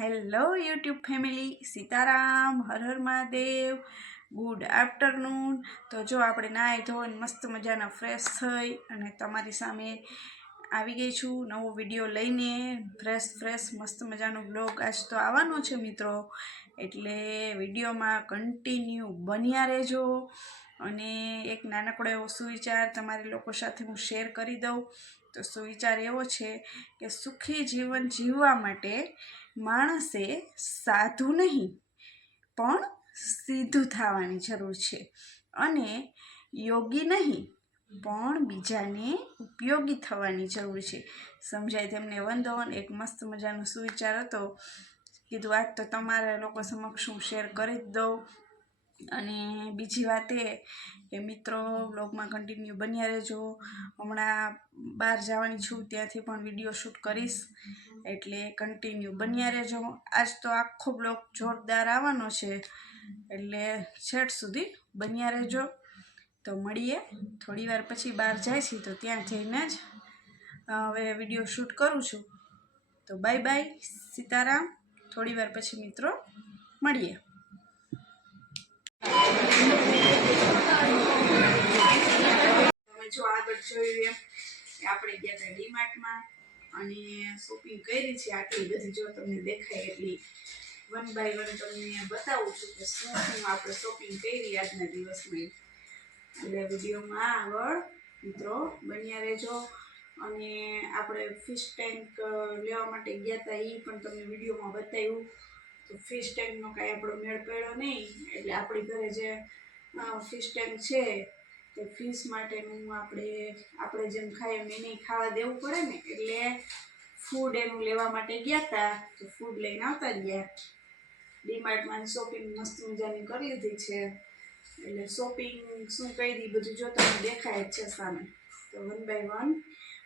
Hello YouTube family, Sitaram, Har Har Mahadev, good afternoon. તો જો આપણે નાહી ધોઈને મસ્ત મજાના ફ્રેશ થઈ અને તમારી સામે આવી ગઈ છું નવો વિડીયો લઈને. ફ્રેશ મસ્ત મજાનો બ્લોગ આજ તો આવવાનો છે મિત્રો, એટલે વિડીયોમાં કન્ટિન્યુ બન્યા રહેજો. અને એક નાનકડો એવો સુવિચાર તમારી લોકો સાથે હું શેર કરી દઉં. તો સુવિચાર એવો છે કે સુખી જીવન જીવવા માટે માણસે સાધુ નહીં પણ સીધું થવાની જરૂર છે, અને યોગી નહીં પણ બીજાને ઉપયોગી થવાની જરૂર છે. સમજાય તેમને વંદન. એક મસ્ત મજાનો સુવિચાર હતો, કીધું આજ તો તમારા લોકો સમક્ષ હું શેર કરી જ દઉં. અને બીજી વાત એ કે મિત્રો, બ્લોગમાં કન્ટિન્યુ બન્યા રહેજો. હમણાં બહાર જવાની છું, ત્યાંથી પણ વિડીયો શૂટ કરીશ, એટલે કન્ટિન્યુ બન્યા રહેજો. આજ તો આખો બ્લોગ જોરદાર આવવાનો છે, એટલે છેટ સુધી બન્યા રહેજો. તો મળીએ થોડી વાર પછી. બહાર જાય છે તો ત્યાં જઈને જ હવે વિડીયો શૂટ કરું છું. તો બાય બાય, સીતારામ. થોડી વાર પછી મિત્રો મળીએ. તમે જો આગળ જોયું એમ આપણે ગયા હતા ડીમાર્ટમાં અને શોપિંગ કરી છે. આટલી બધી જો તમને દેખાય એટલી વન બાય વન તમને બતાવું છું કે શું આપણે શોપિંગ કરી આજના દિવસમાં. એટલે વિડીયોમાં આગળ મિત્રો બન્યા રહેજો. અને આપણે ફિશ ટેન્ક લેવા માટે ગયા હતા, એ પણ તમને વિડીયોમાં બતાવ્યું. તો ફિશ ટેન્કનો કાંઈ આપણો મેળ પડ્યો નહીં, એટલે આપણી ઘરે જે ફિશ ટેન્ક છે તો ફિશ માટેનું આપણે જેમ ખાઈએ એમ એને ખાવા દેવું પડે ને, એટલે ફૂડ એનું લેવા માટે ગયા હતા. તો ફૂડ લઈને આવતા ગયા. ડીમાર્ટમાં શોપિંગ મસ્ત મજાની કરી લીધી છે. એટલે શોપિંગ શું કરી બધું જો તમને દેખાય જ છે સામે. તો વન બાય વન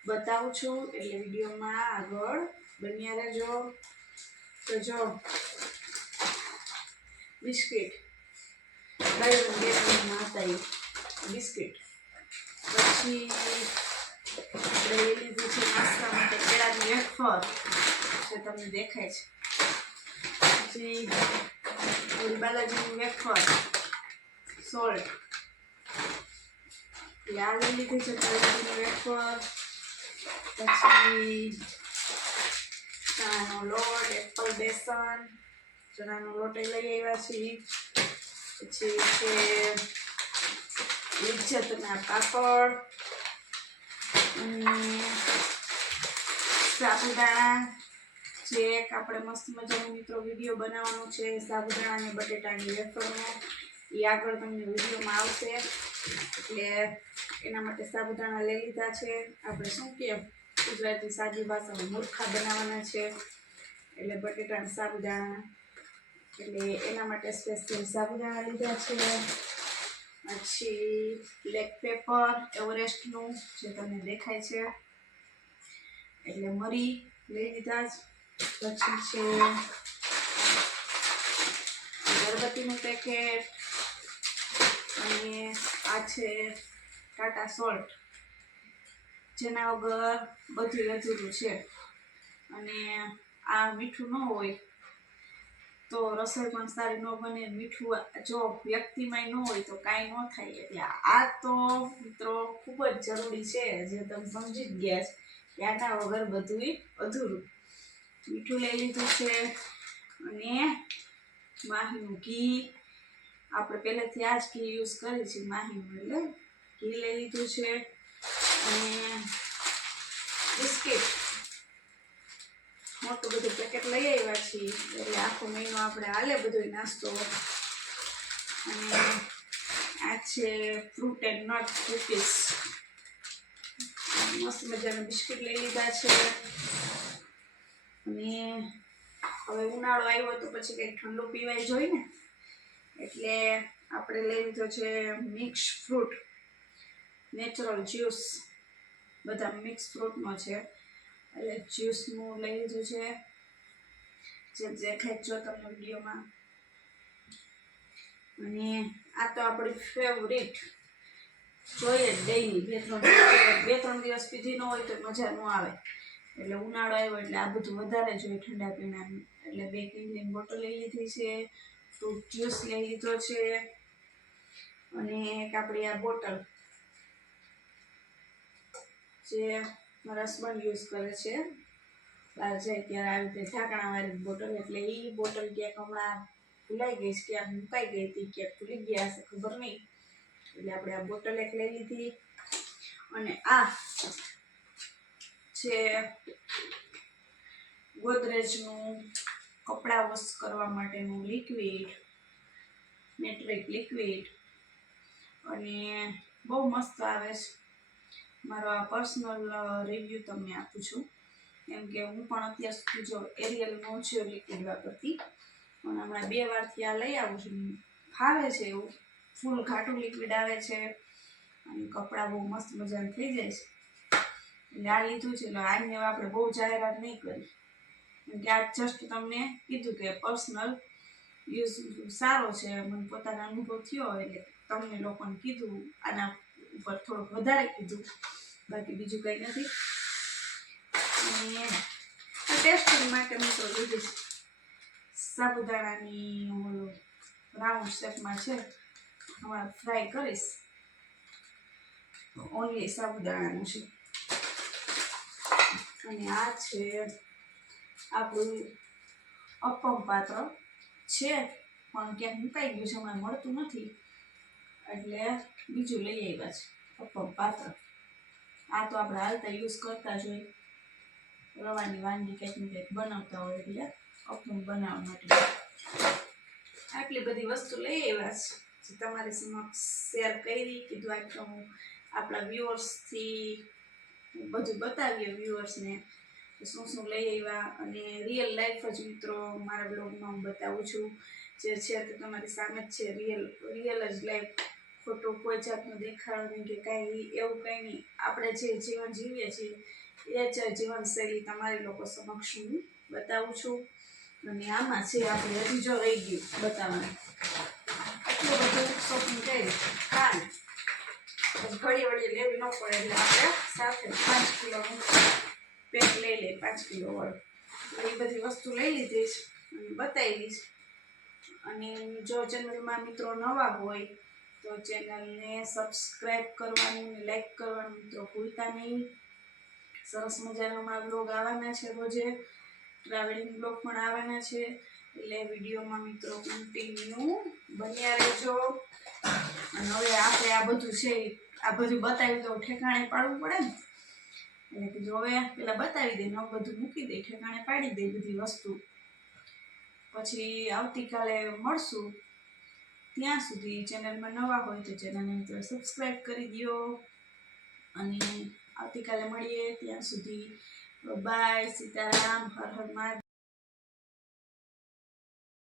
બતાવું છું, એટલે વિડીયોમાં આગળ બન્યા રહેજો. તો જો બિસ્કિટ બાય વન ગેટ વનમાં હતા એ બિસ્કિટ. પછી આપણે લઈ લીધું છે નાસ્તા માટે કેળાની વેફર, જે તમને દેખાય છે. પછી ઓલી બાલાજીની વેફર, સોલ્ટ. એટલે આ લઈ લીધી છે બાલાજીની વેફર. પછી ચણાનો લોટ, એપલ બેસન, ચણાનો લોટ લઈ આવ્યા છીએ. પછી છે ઇજ્જતના પાપડ અને સાબુદાણા. જે એક આપણે મસ્ત મજાનો મિત્રો વિડીયો બનાવવાનો છે સાબુદાણા અને બટેટાની વેફરનો, એ આગળ તમને વિડીયોમાં આવશે. એટલે એના માટે સાબુદાણા લઈ લીધા છે. આપણે શું કહીએ ગુજરાતી સાદી ભાષામાં મૂર્ખા બનાવવાના છે, એટલે બટેટાના સાબુદાણા, એટલે એના માટે સ્પેશિયલ સાબુદાણા લીધા છે. પછી બ્લેક પેપર એવરેસ્ટનું, જે તમને દેખાય છે, એટલે મરી લઈ લીધા જ. પછી છે અગરબત્તીનું પેકેટ, અને આ છે ટાટા સોલ્ટ, જેના વગર બધું અધૂરું છે. અને આ મીઠું ન હોય તો રસોઈ પણ સારી ન બને. મીઠું જો વ્યક્તિમાં ન હોય તો કાંઈ ન થાય. એટલે આ તો મિત્રો ખૂબ જ જરૂરી છે, જે તમે સમજી જ ગયા છે કે આના વગર બધું અધૂરું. મીઠું લઈ લીધું છે. અને માહીનું ઘી, આપણે પહેલેથી આ જ ઘી યુઝ કરીએ છીએ માહીનું, એટલે ઘી લઈ લીધું છે. અને બિસ્કિટ મોટું બધું પેકેટ લઈ આવ્યા છીએ, એટલે આખો મહિનો આપણે હાલે બધો નાસ્તો. અને આ છે ફ્રૂટ એન્ડ નટ કૂકીઝ, મસ્ત મજાના બિસ્કિટ લઈ લીધા છે. અને હવે ઉનાળો આવ્યો તો પછી કંઈક ઠંડુ પીવાય જોઈએ ને, એટલે આપણે લઈ લીધો છે મિક્સ ફ્રૂટ નેચરલ જ્યુસ. બધા મિક્સ ફ્રૂટનો છે, એટલે જ્યુસનું લઈ લીધું છે, જેમ દેખાય જો તમને વિડીયોમાં. અને આ તો આપણી ફેવરિટ, જોઈએ ડેઈલી. બે ત્રણ દિવસ પીધી ન હોય તો મજા ન આવે, એટલે ઉનાળો આવ્યો એટલે આ બધું વધારે જોઈએ ઠંડા પીણાનું. એટલે 2 કિલોની બોટલ લઈ લીધી છે, ફ્રૂટ જ્યુસ લઈ લીધો છે, અને એક આપણી આ બોટલ જે મારા હસબન્ડ યુઝ કરે છે, બહાર જાય ત્યારે આવી રીતે ઢાંકણાવાળી બોટલ. એટલે એ બોટલ ક્યાંક હમણાં ભૂલાઈ ગઈ છે, ક્યાંક મુકાઈ ગઈ હતી, ક્યાંક ભૂલી ગયા હશે, ખબર નહીં. એટલે આપણે આ બોટલ એક લઈ લીધી. અને આ છે ગોદરેજનું કપડાં વોશ કરવા માટેનું લિક્વિડ, મેટ્રિક લિક્વિડ. અને બહુ મસ્ત આવે છે. મારો આ પર્સનલ રિવ્યૂ તમને આપું છું, કેમ કે હું પણ અત્યાર સુધી જો એરિયલ મોન્ચો લિક્વિડ વાપરતી, પણ હમણાં 2 વારથી આ લઈ આવું છું. ફાવે છે એવું, ફૂલ ઘાટું લિક્વિડ આવે છે અને કપડાં બહુ મસ્ત મજાના થઈ જાય છે. એટલે આ લીધું છે. એટલે આને આપણે બહુ જાહેરાત નહીં કરી, કેમ કે આ જસ્ટ તમને કીધું કે પર્સનલ યુઝ સારો છે, મને પોતાનો અનુભવ થયો એટલે તમને લોકોને કીધું, આના ઉપર થોડુંક વધારે કીધું, બાકી બીજું કંઈ નથી. અને ટેસ્ટિંગ માટે મિત્રો લીધી સાબુદાણાની રાઉન્ડ શેપમાં છે, હમણાં ફ્રાય કરીશ. ઓનલી સાબુદાણાનું છે. અને આ છે આપણું અપમ પાત્ર છે, પણ ક્યાંક મુકાઈ ગયું છે, હમણાં મળતું નથી, એટલે બીજું લઈ આવ્યા છે અપમ પાત્ર. આ તો આપણે હાલતા યુઝ કરતા જ હોય, રવાની વાનગી કંઈક ને કંઈક બનાવતા હોય એટલે અપમ બનાવવા માટે આટલી બધી વસ્તુ લઈ આવ્યા છે, જે તમારી સમક્ષ શેર કરી. કીધું આજ તો હું આપણા વ્યુઅર્સથી બધું બતાવીએ, વ્યુઅર્સને શું શું લઈ આવ્યા. અને રિયલ લાઈફ જ મિત્રો મારા બ્લોગમાં હું બતાવું છું, જે છે તે તમારી સામે જ છે, રિયલ જ લાઈફ. ખોટું કોઈ જાતનું દેખાડો નહીં કે કાંઈ એવું કંઈ નહીં. આપણે જે જીવન જીવીએ છીએ એ જ જીવનશૈલી તમારી લોકો સમક્ષ હું બતાવું છું. અને આમાં છે આપણે હજી જો રહી ગયું બતાવવાનું, એટલું બધું શોપિંગ કરી. હા, ઘડી વળી લેવી ન પડે એટલે આપણે સાથે 5 કિલોનું પેક લઈ લઈએ, 5 કિલો વાળું. એ બધી વસ્તુ લઈ લીધી છે અને બતાવી છે. અને જો ચેનલમાં મિત્રો નવા હોય તો ચેનલને સબસ્ક્રાઈબ કરવાનું ને લાઈક કરવાનું મિત્રો ભૂલતા નહીં. સરસ મજાના અમારા બ્લોગ આવવાના છે, રોજે ટ્રાવેલિંગ બ્લોગ પણ આવવાના છે, એટલે વિડીયોમાં મિત્રો કન્ટિન્યુ બન્યા રહેજો. અને હવે આપણે આ બધું છે, આ બધું બતાવી તો ઠેકાણે પાડવું પડે ને, એટલે કીધું હવે પેલા બતાવી દઈએ, નવું બધું મૂકી દઈએ, ઠેકાણે પાડી દઈએ બધી વસ્તુ. પછી આવતીકાલે મળશું. ત્યાં સુધી ચેનલમાં નવા હોય તો ચેનલને મિત્રો સબસ્ક્રાઈબ કરી દો. અને આવતીકાલે મળીએ, ત્યાં સુધી બાય. સીતારામ, હર હર મહાદેવ.